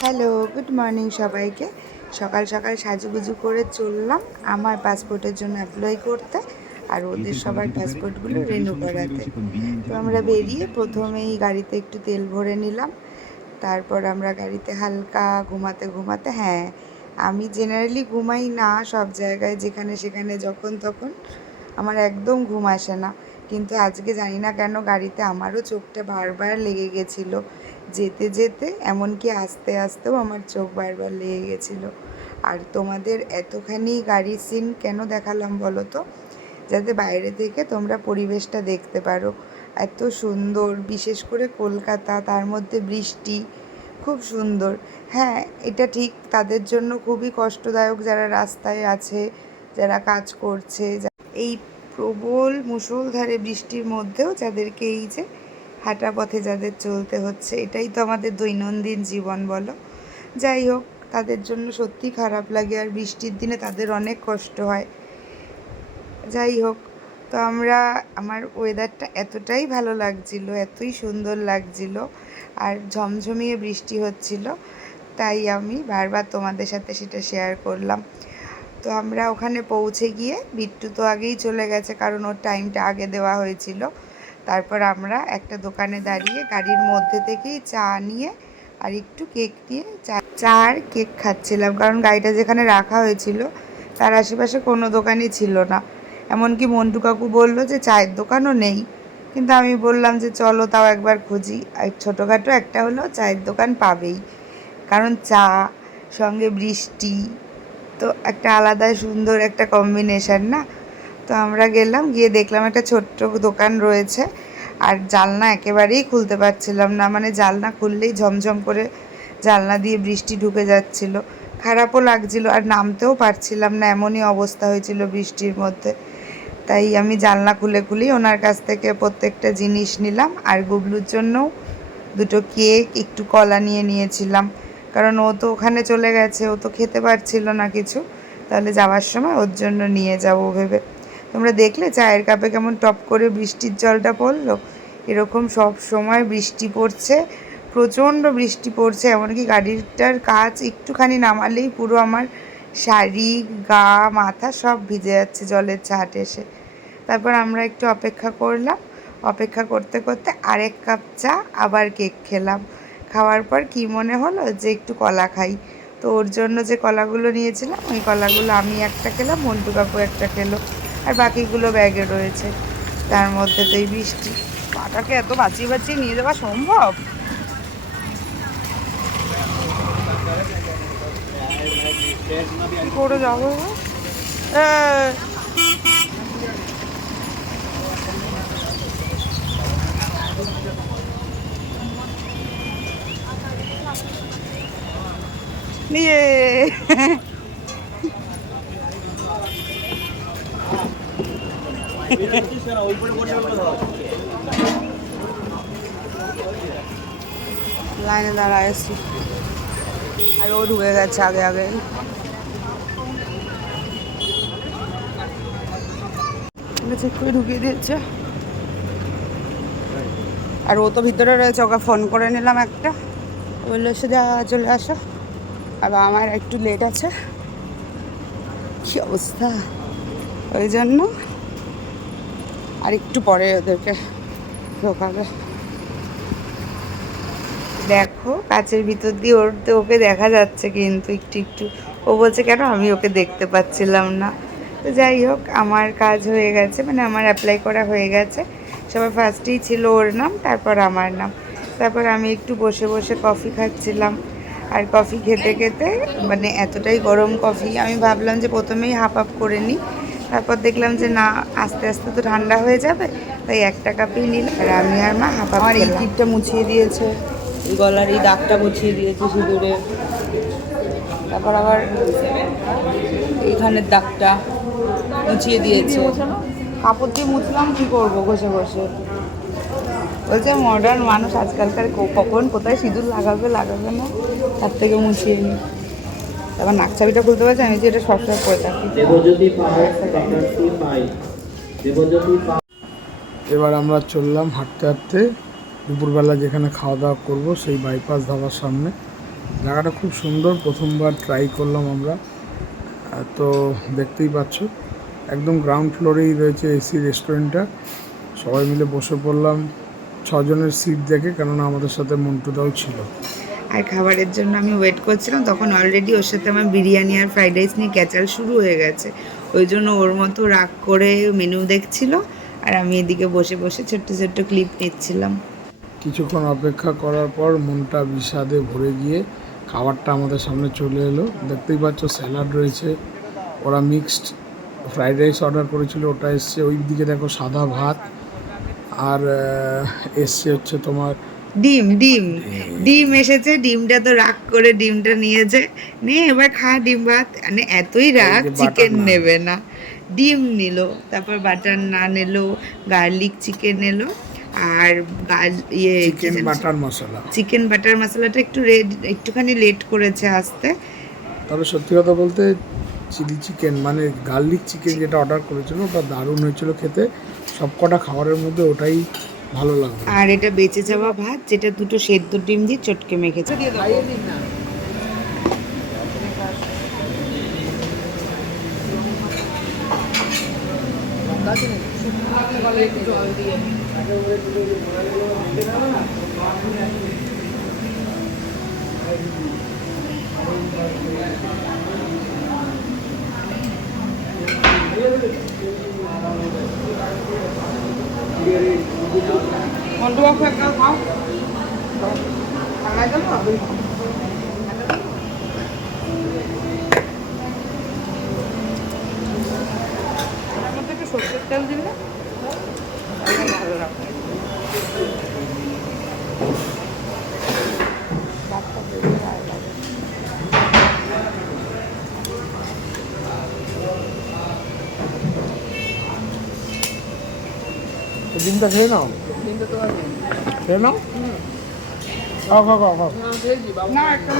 Hello, good morning সবাইকে। সকাল সকাল সাজুগুজু করে চললাম আমার পাসপোর্টের জন্য অ্যাপ্লাই করতে, আর ওদের সবার পাসপোর্টগুলো রিনিউ করাতে। তো আমরা বেরিয়ে প্রথমেই গাড়িতে একটু তেল ভরে নিলাম। তারপর আমরা গাড়িতে হালকা ঘুমাতে ঘুমাতে, হ্যাঁ আমি জেনারেলি ঘুমাই না সব জায়গায় যেখানে সেখানে যখন তখন, আমার একদম ঘুম আসে না। কিন্তু আজকে জানি না কেন গাড়িতে আমারও চোখটা বারবার লেগে গেছিলো যেতে যেতে, এমনকি আস্তে আস্তেও আমার চোখ বারবার লেগে গেছিলো। আর তোমাদের এতখানি গাড়ির সিন কেন দেখালাম বলো তো? যাতে বাইরে থেকে তোমরা পরিবেশটা দেখতে পারো। এত সুন্দর, বিশেষ করে কলকাতা, তার মধ্যে বৃষ্টি, খুব সুন্দর। হ্যাঁ, এটা ঠিক তাদের জন্য খুবই কষ্টদায়ক যারা রাস্তায় আছে, যারা কাজ করছে, এই প্রবল মুষলধারে বৃষ্টির মধ্যেও যাদেরকে এই যে হাঁটা পথে যাদের চলতে হচ্ছে, এটাই তো আমাদের দৈনন্দিন জীবন বলো। যাই হোক, তাদের জন্য সত্যি খারাপ লাগে, আর বৃষ্টির দিনে তাদের অনেক কষ্ট হয়। যাই হোক, তো আমার ওয়েদারটা এতটাই ভালো লাগছিল, এতই সুন্দর লাগছিল, আর ঝমঝমিয়ে বৃষ্টি হচ্ছিল, তাই আমি বারবার তোমাদের সাথে সেটা শেয়ার করলাম। তো আমরা ওখানে পৌঁছে গিয়ে, বিট্টু তো আগেই চলে গেছে কারণ ওর টাইমটা আগে দেওয়া হয়েছিল। তারপর আমরা একটা দোকানে দাঁড়িয়ে গাড়ির মধ্যে থেকেই চা নিয়ে আর একটু কেক দিয়ে চা আর কেক খাচ্ছিলাম, কারণ গাড়িটা যেখানে রাখা হয়েছিল তার আশেপাশে কোনো দোকানই ছিল না। এমনকি মন্টু কাকু বললো যে চায়ের দোকানও নেই, কিন্তু আমি বললাম যে চলো তাও একবার খুঁজি, আর ছোটোখাটো একটা হলেও চায়ের দোকান পাবেই, কারণ চা সঙ্গে বৃষ্টি তো একটা আলাদা সুন্দর একটা কম্বিনেশান না। তো আমরা গেলাম, গিয়ে দেখলাম একটা ছোট্ট দোকান রয়েছে, আর জানলা একেবারেই খুলতে পারছিলাম না, মানে জানলা খুললেই ঝমঝম করে জানলা দিয়ে বৃষ্টি ঢুকে যাচ্ছিল, খারাপও লাগছিল, আর নামতেও পারছিলাম না, এমনই অবস্থা হয়েছিল বৃষ্টির মধ্যে। তাই আমি জানলা খুলে খুলেই ওনার কাছ থেকে প্রত্যেকটা জিনিস নিলাম, আর গুবলুর জন্যও দুটো কেক, একটু কলা নিয়ে নিয়েছিলাম, কারণ ও তো ওখানে চলে গেছে, ও তো খেতে পারছিল না কিছু, তাহলে যাওয়ার সময় ওর জন্য নিয়ে যাবো ভেবে। তোমরা দেখলে চায়ের কাপে কেমন টপ করে বৃষ্টির জলটা পড়লো? এরকম সব সময় বৃষ্টি পড়ছে, প্রচণ্ড বৃষ্টি পড়ছে, এমনকি গাড়িটার কাচ একটুখানি নামালেই পুরো আমার শাড়ি, গা, মাথা সব ভিজে যাচ্ছে জলের ছাট এসে। তারপর আমরা একটু অপেক্ষা করলাম, অপেক্ষা করতে করতে আরেক কাপ চা, আবার কেক খেলাম। খাওয়ার পর কি মনে হলো যে একটু কলা খাই, তো ওর জন্য যে কলাগুলো নিয়েছিলাম ওই কলাগুলো আমি একটা খেলাম, মন্টু কাকু একটা খেলো, আর বাকিগুলো ব্যাগে রয়েছে। তার মধ্যে তো এই বৃষ্টি, পাটাকে এত বাঁচিয়ে বাঁচিয়ে নিয়ে যাওয়া সম্ভব? করে যাবো নিয়ে লাইনে দাঁড়ায় আছি, আর ও ঢুকে গেছে আগে আগে। চেক করে ঢুকিয়ে দিয়েছে, আর ও তো ভিতরে রয়েছে, ওকে ফোন করে নিলাম একটা, বললো সে যা চলে আসো, আর আমার একটু লেট আছে। কী অবস্থা, ওই জন্য আর একটু পরে ওদেরকে ঢোকাবে। দেখো কাচের ভিতর দিয়ে ওকে দেখা যাচ্ছে, কিন্তু একটু একটু ও বলছে কেন আমি ওকে দেখতে পাচ্ছিলাম না। তো যাই হোক, আমার কাজ হয়ে গেছে, মানে আমার অ্যাপ্লাই করা হয়ে গেছে। সবার ফার্স্টেই ছিল ওর নাম, তারপর আমার নাম। তারপর আমি একটু বসে বসে কফি খাচ্ছিলাম, আর কফি খেতে খেতে, মানে এতটাই গরম কফি, আমি ভাবলাম যে প্রথমেই হাফ হাফ করে নিই, তারপর দেখলাম যে না, আস্তে আস্তে তো ঠান্ডা হয়ে যাবে, তাই একটা কাপই নিলাম, আর আমি আর মা হাফ হাফ। আমার এই টিপটা মুছিয়ে দিয়েছে, গলার এই দাগটা মুছিয়ে দিয়েছে সিঁদুরে, তারপর আবার এইখানের দাগটা মুছিয়ে দিয়েছে। কাপড় দিয়ে মুছলাম, কী করবো ঘষে ঘষে। বলছে মডার্ন মানুষ আজকালকার, কখন কোথায় সিঁদুর লাগাবে লাগাবে না, তার থেকে মুছিয়ে নিই। তারপর নাক চাবিটা খুলতে পারছি, আমি যে এটা সবসময় করে থাকি। এবার আমরা চললাম হাঁটতে হাঁটতে দুপুরবেলা যেখানে খাওয়া দাওয়া করবো সেই বাইপাস ধাবার সামনে। জায়গাটা খুব সুন্দর, প্রথমবার ট্রাই করলাম আমরা। তো দেখতেই পাচ্ছ একদম গ্রাউন্ড ফ্লোরেই রয়েছে এসি রেস্টুরেন্টটা। সবাই মিলে বসে পড়লাম 6 জনের সিট দেখে, কেননা আমাদের সাথে মন্টুদাও ছিল। আর খাবারের জন্য আমি ওয়েট করছিলাম, তখন অলরেডি ওর সাথে আমার বিরিয়ানি আর ফ্রাইড রাইস নিয়ে ক্যাচাল শুরু হয়ে গেছে। ওই জন্য ওর মতো রাগ করে মেনু দেখছিল, আর আমি এদিকে বসে বসে ছোট্ট ছোট্ট ক্লিপ নিচ্ছিলাম। কিছুক্ষণ অপেক্ষা করার পর মনটা বিষাদে ভরে গিয়ে খাবারটা আমাদের সামনে চলে এলো। দেখতেই পাচ্ছ স্যালাড রয়েছে, ওরা মিক্সড ফ্রাইড রাইস অর্ডার করেছিল, ওটা এসছে। ওই দিকে দেখো সাদা ভাত, আর এসছে হচ্ছে তোমার ডিম ডিম ডিম এসেছে। ডিমটা তো রাগ করে ডিমটা নিয়েছে, নিয়ে এবার খা ডিম ভাত। মানে এতই রাগ, যে butter চিকেন naan। নেবে না, ডিম নিল। তারপর বাটার নান এলো, গার্লিক চিকেন এলো, আর চিকেন বাটার মশলা। চিকেন বাটার মশলাটা একটুখানি লেট করেছে আসতে। তবে সত্যি কথা বলতে চিলি চিকেন মানে গার্লিক চিকেন যেটা অর্ডার করেছিল ওটা দারুণ হয়েছিল খেতে। সবকটা খাবারের মধ্যে ওটাই ভালো লাগলো। আর এটা বেঁচে যাওয়া ভাত, যেটা দুটো সেদ্ধ ডিম দিয়ে চটকে মেখেছে। সর্ষের তেল দিবি না, ভালো লাগবে। ডিমটা খেয়ে নাও, খেয়ে নাও, খাও খাও খাও খাও। না একটা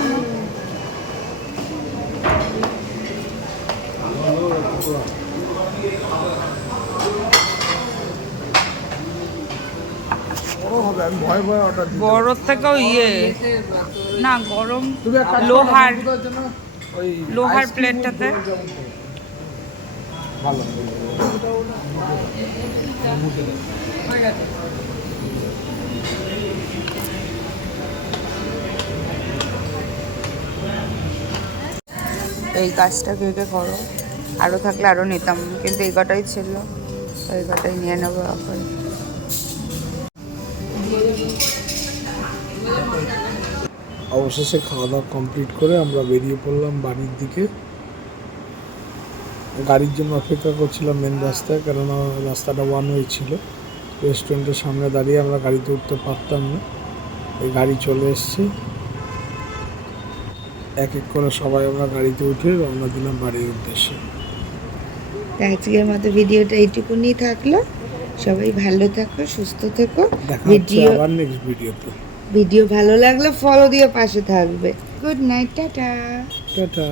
বড় হবে, আমি ভয় ভয় অর্ডার দিই। বড়র থেকেও না গরম তুমি একটা লোহার ওই লোহার প্লেটটাতে। ভালো এই কাজটা কে কে করো, আরও থাকলে আরও নিতাম, কিন্তু এই কটাই ছিল, এই কটাই নিয়ে নেবো এখন। অবশেষে খাওয়া দাওয়া কমপ্লিট করে আমরা বেরিয়ে পড়লাম বাড়ির দিকে। গাড়ির জন্য অপেক্ষা করছিলাম মেন রাস্তায়, কেননা রাস্তাটা ওয়ান ওয়ে ছিল। রেস্টুরেন্টের সামনে দাঁড়িয়ে আমরা গাড়িতে উঠতে পারতাম না, এই গাড়ি চলে এসছে। এক এক করে সবাই আমরা গাড়িতে উঠে রওনা দিলাম বাড়ির উদ্দেশ্যে। আজকের মতো ভিডিওটা এইটুকুনি থাকলো। সবাই ভালো থাকো, সুস্থ থেকো। দেখা হচ্ছে আবার নেক্সট ভিডিওতে। ভিডিও ভালো লাগলে ফলো দিয়ে পাশে থাকবে। Good night, tata. টাটা।